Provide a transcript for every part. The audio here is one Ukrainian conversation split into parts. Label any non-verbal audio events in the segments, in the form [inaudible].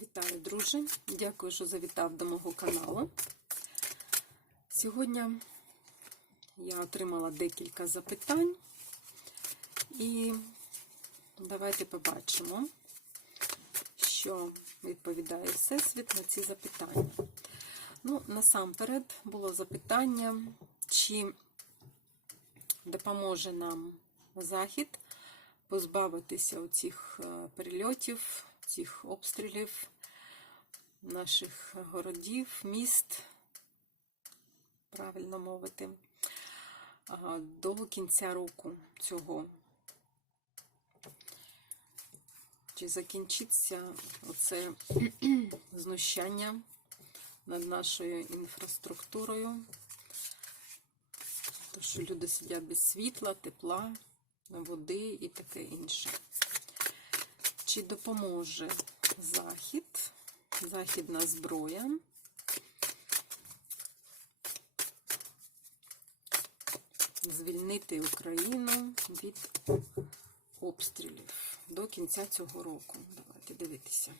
Вітаю, друже! Дякую, що завітав до мого каналу. Сьогодні я отримала декілька запитань, і давайте побачимо, що відповідає Всесвіт на ці запитання. Ну, насамперед було запитання, чи допоможе нам Захід позбавитися оцих е, перельотів, цих обстрілів наших городів, міст, правильно мовити, до кінця року цього. Чи закінчиться оце [clears throat] знущання над нашою інфраструктурою? То, що люди сидять без світла, тепла, води і таке інше. Чи допоможе Захід, західна зброя звільнити Україну від обстрілів до кінця цього року? Давайте дивитися.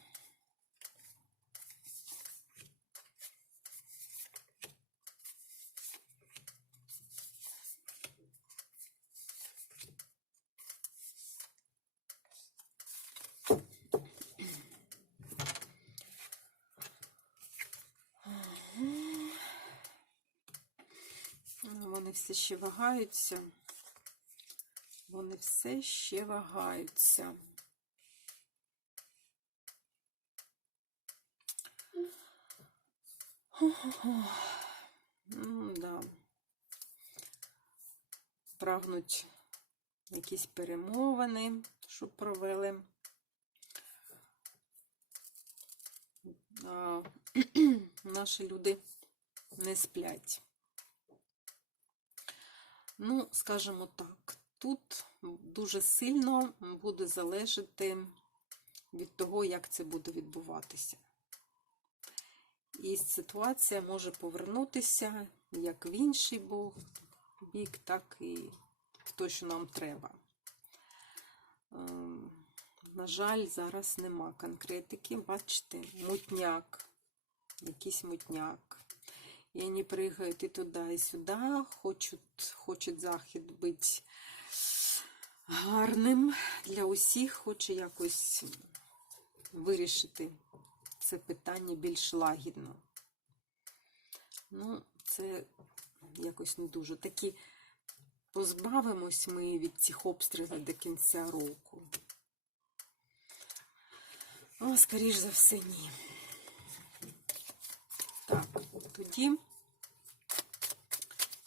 Ну, Вони все ще вагаються. Вони все ще вагаються. Ну, да. Прагнуть якісь перемовини, щоб провели. А, [clears throat] наші люди не сплять. Ну, скажімо так, тут дуже сильно буде залежати від того, як це буде відбуватися. І ситуація може повернутися як в інший бік, так і в те, що нам треба. Ем, На жаль, зараз нема конкретики. Бачите, мутняк, якийсь мутняк. И они прыгают и туда, и сюда, хочуть, хочуть захід бути гарним для усіх, хоче якось вирішити це питання більш лагідно. Ну, це якось не дуже. Такі позбавимось ми від цих обстрілів до кінця року. О, скоріш за все, ні. Тоді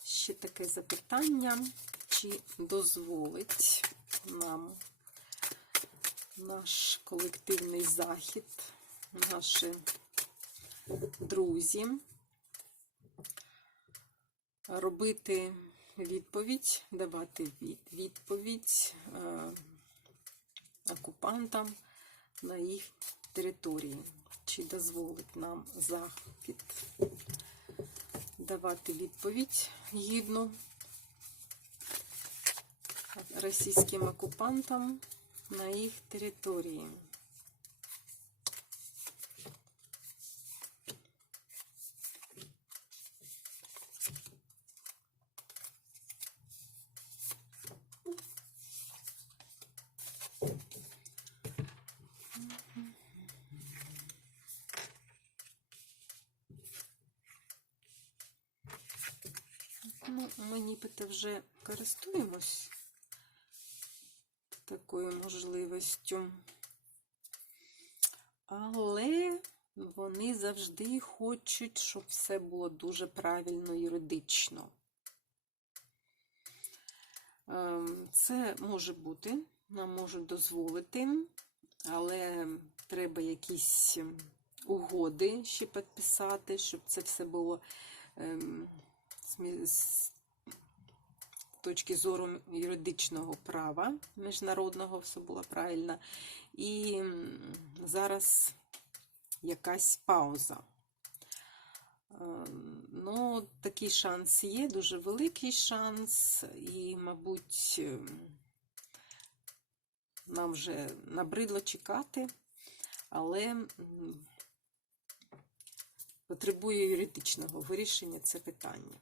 ще таке запитання, чи дозволить нам наш колективний захід, наші друзі робити відповідь, давати від, відповідь е, окупантам на їх території чи дозволить нам Захід давати відповідь гідну російським окупантам на їх території. Ну, ми нібито вже користуємось такою можливістю. Але вони завжди хочуть, щоб все було дуже правильно юридично. Ем, Це може бути, нам можуть дозволити, але треба якісь угоди ще підписати, щоб це все було ем, з- точки зору юридичного права міжнародного все було правильно. І зараз якась пауза. Ем, Ну, такий шанс є, дуже великий шанс, і, мабуть, ем, нам вже набридло чекати. але потребує юридичного вирішення це питання.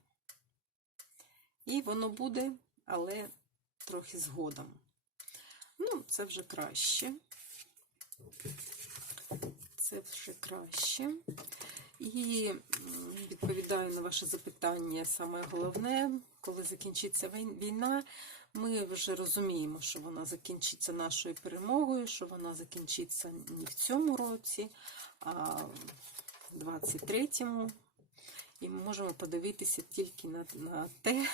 І воно буде, але трохи згодом. Ну, це вже краще. Це вже краще. І відповідаю на ваше запитання. Саме головне, коли закінчиться війна, ми вже розуміємо, що вона закінчиться нашою перемогою, що вона закінчиться не в цьому році, а в 23-му. І ми можемо подивитися тільки на, на те,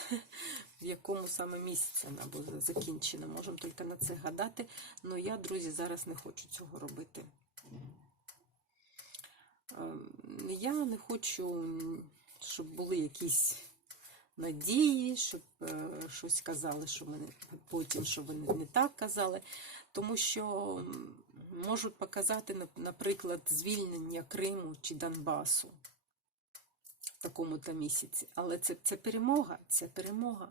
в якому саме місяці вона буде закінчена. Можемо тільки на це гадати. Але я, друзі, зараз не хочу цього робити. Ем, Я не хочу, щоб були якісь надії, щоб е, щось казали, що ми не- потім, що ви не, так казали. Тому що можуть показати, наприклад, звільнення Криму чи Донбасу такому-то місяці. Але це, це перемога, це перемога,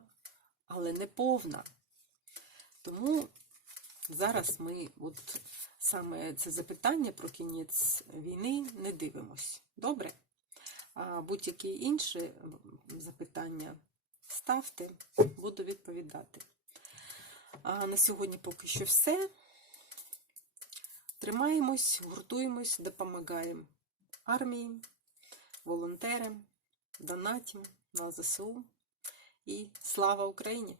але не повна. Тому зараз ми от саме це запитання про кінець війни не дивимось. Добре? А будь-які інші запитання ставте, буду відповідати. А на сьогодні поки що все. Тримаємось, гуртуємось, допомагаємо армії, волонтерам, донатім на ЗСУ. І слава Україні!